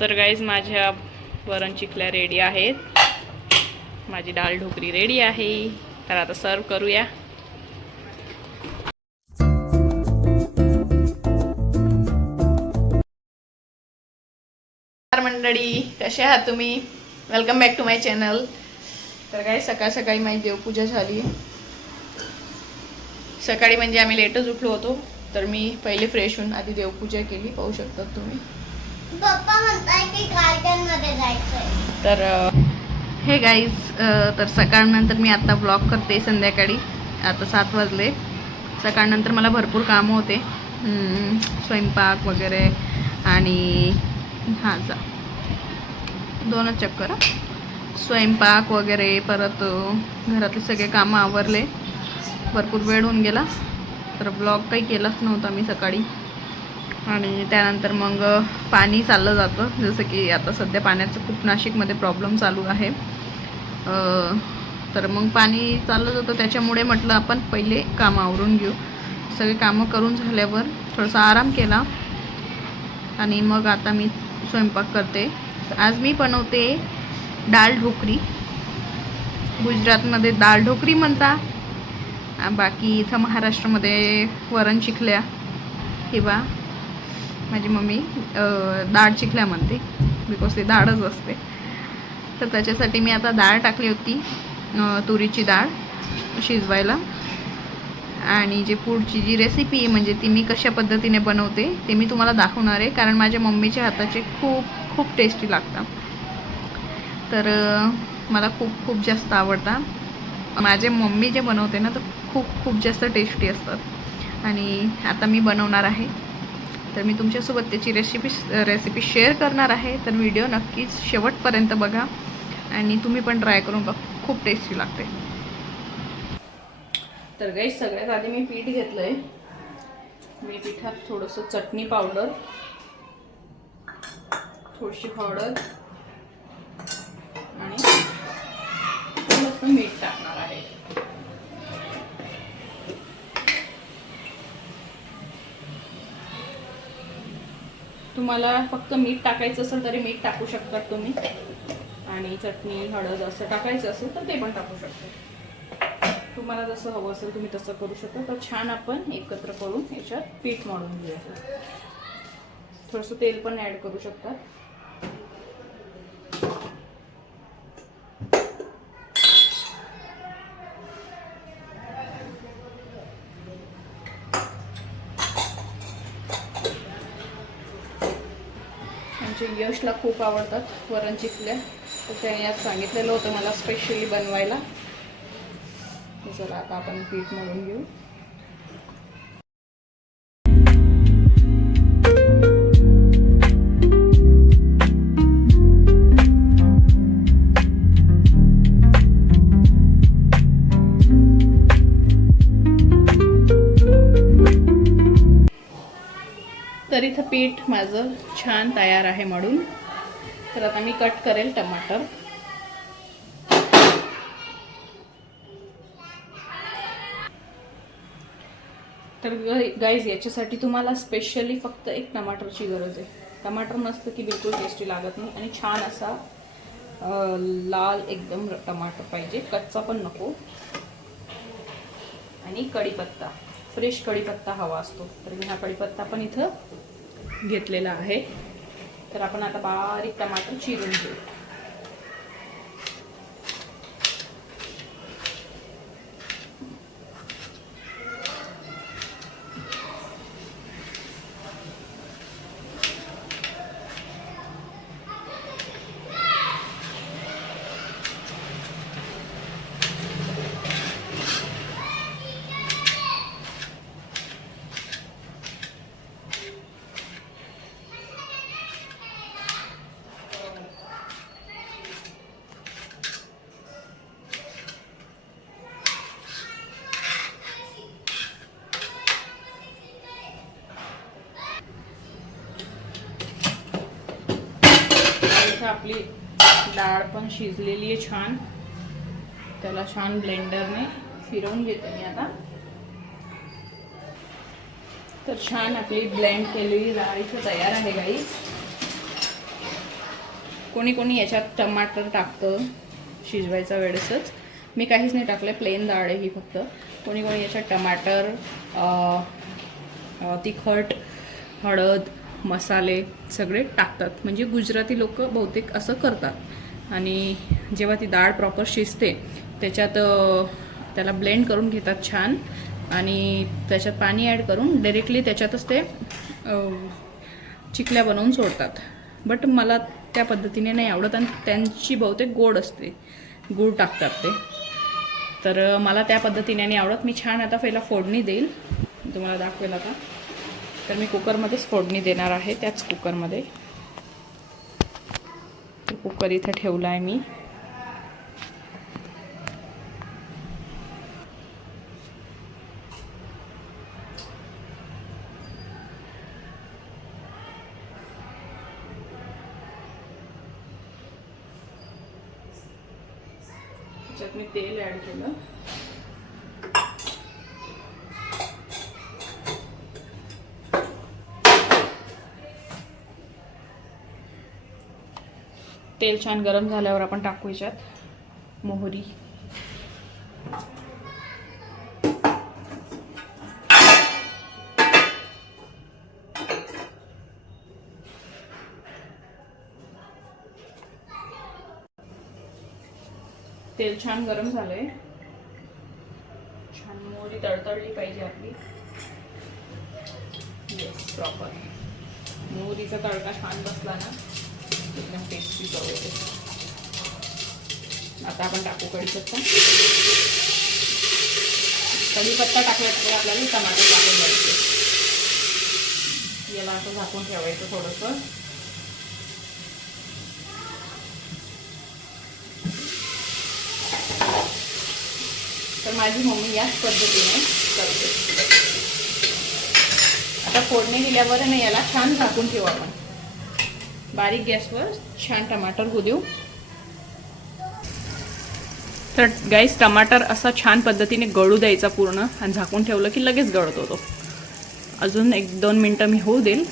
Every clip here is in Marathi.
तर गाईज माझ्या वरण चिकल्या रेडी आहेत, माझी डाळ ढोकरी रेडी आहे. तर आता सर्व करूया. मंडळी, कसे आहात तुम्ही? Welcome back to my channel. तर गाईज सकाळ सकाळी माझी देवपूजा झाली. सकाळी म्हणजे आम्ही लेटच उठलो होतो, तर मी पहिले फ्रेश होऊन आधी देवपूजा केली. पाहू शकतात तुम्ही. पप्पा म्हणताय की गार्डन मध्ये जायचंय. तर हे गाईज, तर सकाळनंतर मी आता ब्लॉग करते संध्याकाळी. आता 7 वाजले. सकाळनंतर मला भरपूर कामं होते, स्वयंपाक वगैरे आणि दोनच चक्कर, स्वयंपाक वगैरे, परत घरातले सगळे कामं आवरले. भरपूर वेळ होऊन गेला, तर ब्लॉग काही केलाच नव्हता मी सकाळी. आणि त्यानंतर मग पाणी चाललं जातं, जसं की आता सध्या पाण्याचं खूप नाशिकमध्ये प्रॉब्लेम चालू आहे. तर मग पाणी चाललं जातं, त्याच्यामुळे म्हटलं आपण पहिले कामं आवरून घेऊ. सगळे कामं करून झाल्यावर थोडासा आराम केला आणि मग आता मी स्वयंपाक करते. आज मी बनवते डाळ ढोकरी. गुजरातमध्ये डाळ ढोकरी म्हणता, बाकी इथं महाराष्ट्रामध्ये वरण चिखल्या किंवा माझी मम्मी डाळ चिखल्या म्हणते, बिकॉज ते डाळच असते. तर त्याच्यासाठी मी आता डाळ टाकली होती, तुरीची डाळ शिजवायला. आणि जे पुढची जी रेसिपी आहे, म्हणजे ती मी कशा पद्धतीने बनवते ते मी तुम्हाला दाखवणार आहे, कारण माझ्या मम्मीच्या हाताचे खूप खूप टेस्टी लागतात. तर मला खूप खूप जास्त आवडतात. माझे मम्मी जे बनवते ना, तर खूप खूप जास्त टेस्टी असतात. आणि आता मी बनवणार आहे, तर मी तुमच्यासोबत त्याची रेसिपी शेअर करणार आहे. तर व्हिडिओ नक्कीच शेवटपर्यंत बघा आणि तुम्ही पण ट्राय करून बघा, खूप टेस्टी लागते. तर गाईस, सगळ्यात आधी मी पीठ घेतलं आहे. मी पिठात थोडंसं चटणी पावडर, थोडीशी हळद आणि थोडंसं मीठ टाकणार आहे. तुम्हाला फक्त मीठ टाकायचं असेल तरी मीठ टाकू शकतात तुम्ही, आणि चटणी हळद असं टाकायचं असेल तर ते पण टाकू शकता. तुम्हाला जसं हवं असेल तुम्ही तसं करू शकता. तर छान आपण एकत्र करून याच्यात पीठ मळून घेऊया. थोडंसं तेल पण ॲड करू शकतात. आमच्या यशला खूप आवडतात वरण चिखल्या, तर त्याने आज सांगितलेलं होतं मला स्पेशली बनवायला. चला आता आपण पीठ मळून घेऊ. तर इथं पीठ माझं छान तयार आहे मळून. तर आता मी कट करेल टमाटर. तर गाईज, याच्यासाठी तुम्हाला स्पेशली फक्त एक टमाटरची गरज आहे. टमाटर नसतं की बिलकुल टेस्टी लागत नाही. आणि छान असा लाल एकदम टमाटर पाहिजे, कच्चा पण नको. आणि कढीपत्ता, फ्रेश कढीपत्ता हवा असतो. तर मी हा कढीपत्ता पण इथं घेतलेला आहे. तर आपण आता बारीक टमाटर चिरून घेऊ. आपली डाळ पण शिजलेली आहे छान. त्याला छान ब्लेंडरने फिरवून घेते मी आता. तर छान आपली ब्लेंड केलेली डाळ इथे तयार आहे गाईस. कोणी कोणी याच्यात टमाटर टाकतं शिजवायचा वेळेसच. मी काहीच नाही टाकलं, प्लेन डाळ आहे ही फक्त. कोणी कोणी याच्यात टमाटर, तिखट, हळद, मसाले सगळे टाकतात. म्हणजे गुजराती लोक बहुतेक असं करतात. आणि जेव्हा ती डाळ प्रॉपर शिजते त्याच्यात त्याला ब्लेंड करून घेतात छान आणि त्याच्यात पाणी ॲड करून डायरेक्टली त्याच्यातच ते चिकल्या बनवून सोडतात. बट मला त्या पद्धतीने नाही आवडत आणि त्यांची बहुतेक गोड असते, गूळ टाकतात ते. तर मला त्या पद्धतीने नाही आवडत. मी छान आता पहिला फोडणी देईल, तुम्हाला दाखवेल आता. तर मी कुकरमध्येच फोडणी देणार आहे, त्याच कुकरमध्ये. कुकर इथे ठेवला आहे मी. त्याच्यात मी तेल ॲड केलं. तेल छान गरम झाल्यावर आपण टाकू याच्यात मोहरी, तेल छान गरम झालंय. छान मोहरी तडतडली पाहिजे आपली. येस, प्रॉपर मोहरीचा तडका छान बसला ना एकदम टेस्टी चव येते. आता आपण टाकू कढीपत्ता. कढीपत्ता टाकल्यानंतर आपल्याला टमाटर टाकून द्यायचे. याला असं झाकून ठेवायचं थोडंसं. तर माझी मम्मी याच पद्धतीने करते. आता फोडणी दिल्यावर ना याला छान झाकून ठेवू आपण. बारीक गॅसवर छान टमाटर होऊ देऊ. तर गाईस, टमाटर असा छान पद्धतीने गळू द्यायचा पूर्ण आणि झाकून ठेवलं की लगेच गळतो तो. अजून 1-2 मिनटं मी होऊ देईल.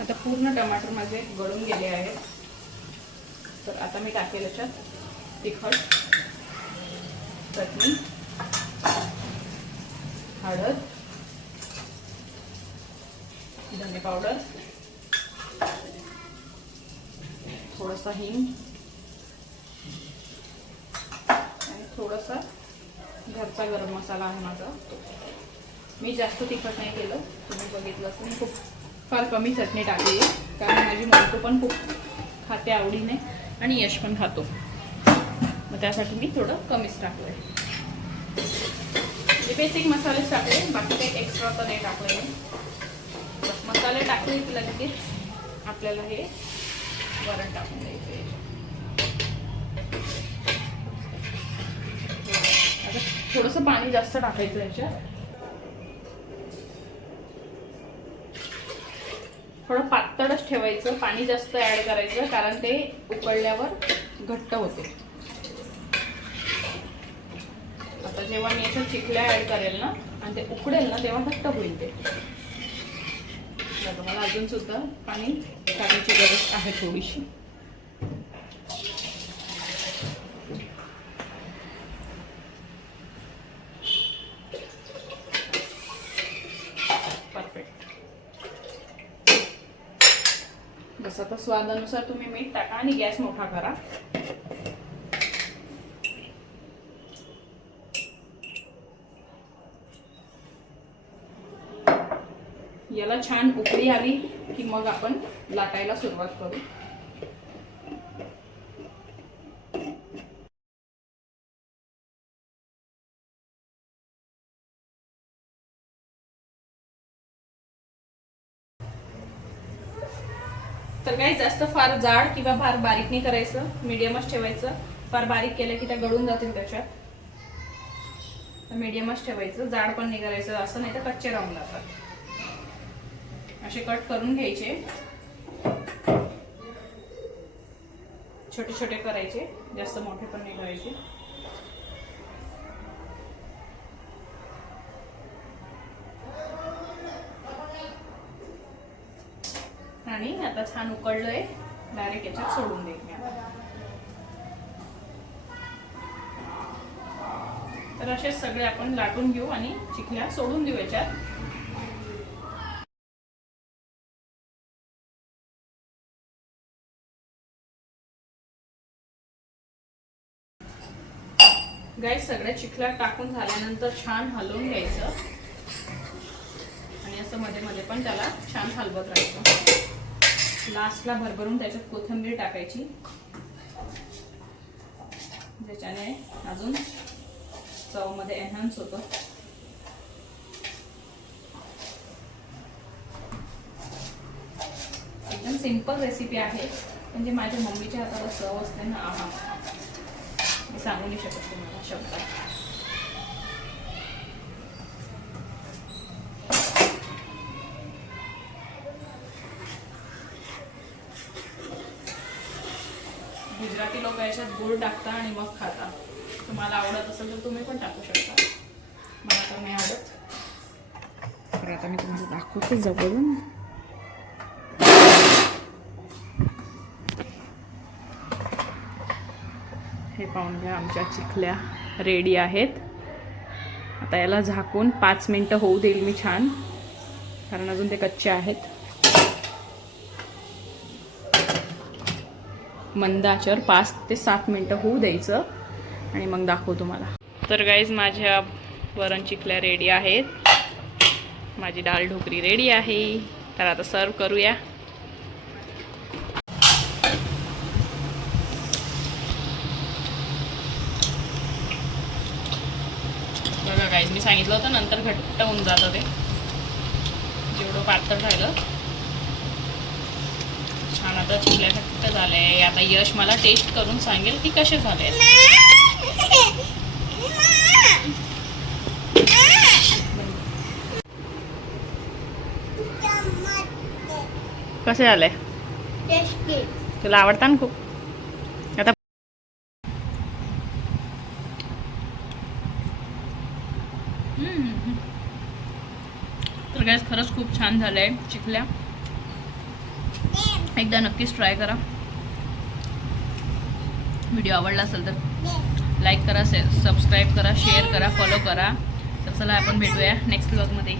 आता पूर्ण टमाटर माझे गळून गेले आहेत. तर आता मी टाकेल याच्यात तिखट, चटणी, हळद, धने पावडर, थोडासा हिंग आणि थोडासा घरचा गरम मसाला आहे माझा. मी जास्त तिखट नाही केलं, तुम्ही बघितलं असं. मी फार कमी चटणी टाकली आहे कारण माझी मुलगी पण खूप खाते आवडीने आणि यश पण खातो. मग त्यासाठी मी थोडं कमीच टाकलं आहे. बेसिक मसालेच टाकले, बाकी काही एक्स्ट्रा तर नाही टाकले मी. बस मसाले टाकले की लगेच आपल्याला हे वरण टाकून द्यायचं. आता थोडंसं पाणी जास्त टाकायचं याच्यात. थोडं पातळच ठेवायचं, पाणी जास्त ॲड करायचं कारण ते उकळल्यावर घट्ट होते. आता जेव्हा मी याच्यात चिकल्या ॲड करेल ना आणि ते उकडेल ना तेव्हा घट्ट होईल ते. मला अजून सुद्धा पाणी टाकायची गरज आहे थोडीशी. परफेक्ट. बस आता स्वादानुसार तुम्ही मीठ टाका आणि गॅस मोठा करा. याला छान उकळी आली की मग आपण लाटायला सुरुवात करू. तर काही जास्त फार जाड किंवा फार बारीक नाही करायचं, मीडियमच ठेवायचं. फार बारीक केलं की त्या गळून जातील त्याच्यात. मीडियमच ठेवायचं, जाड पण नाही करायचं, असं नाही तर कच्चे राहून जातात. असे कट करून घ्यायचे, छोटे छोटे करायचे, जास्त मोठे पण नाही करायचे. आणि आता छान उकळलंय, डायरेक्ट याच्यात सोडून देईन मी आता. तर असेच सगळे आपण लाटून घेऊ आणि चिखल्या सोडून देऊ याच्यात. गाईस सगळ्या चिखल्या टाकून झाल्यानंतर छान हलवून घ्यायचं आणि असं मध्ये मध्ये पण त्याला छान हलवत राहायचं. लास्टला भरभरून त्याच्यात कोथिंबीर टाकायची, ज्याच्याने अजून चवमध्ये एनहान्स होतो. एकदम सिंपल रेसिपी आहे, म्हणजे माझ्या मम्मीच्या हाताला चव असते ना, आहा, मी सांगू नाही शकत तुम्हाला शब्दात. गुजराती लोक याच्यात गूळ टाकता आणि मग खाता. तुम्हाला आवडत असेल तर तुम्ही पण टाकू शकता, मला तर नाही आवडत. तर आता मी तुम्हाला दाखवते जवळून. हे पाहून घ्या, आमच्या चिखल्या रेडी आहेत. आता याला झाकून 5 मिनिटं होऊ देईल मी छान, कारण अजून ते कच्चे आहेत. मंद आचेवर 5 ते 7 मिनिटं होऊ द्यायचं आणि मग दाखवू तुम्हाला. तर गाईज माझ्या वरण चिखल्या रेडी आहेत, माझी डाळ ढोकरी रेडी आहे. तर आता सर्व करूया. बघा गाईज, मी सांगितलं होतं नंतर घट्ट होऊन जातं ते, जेवढं पातळ राहिलं. छान आता चिखल्या घट्ट झाले. आता यश मला टेस्ट करून सांगेल की कसे झाले. कसे झाले? तुला आवडतात ना खूप? आता तर गाईस खरंच खूप छान झालंय चिखल्या. एकदा नक्कीच ट्राय करा. व्हिडिओ आवडला असेल तर लाईक करा, सबस्क्राईब करा, शेअर करा, फॉलो करा. तर चला आपण भेटूया नेक्स्ट व्लॉगमध्ये.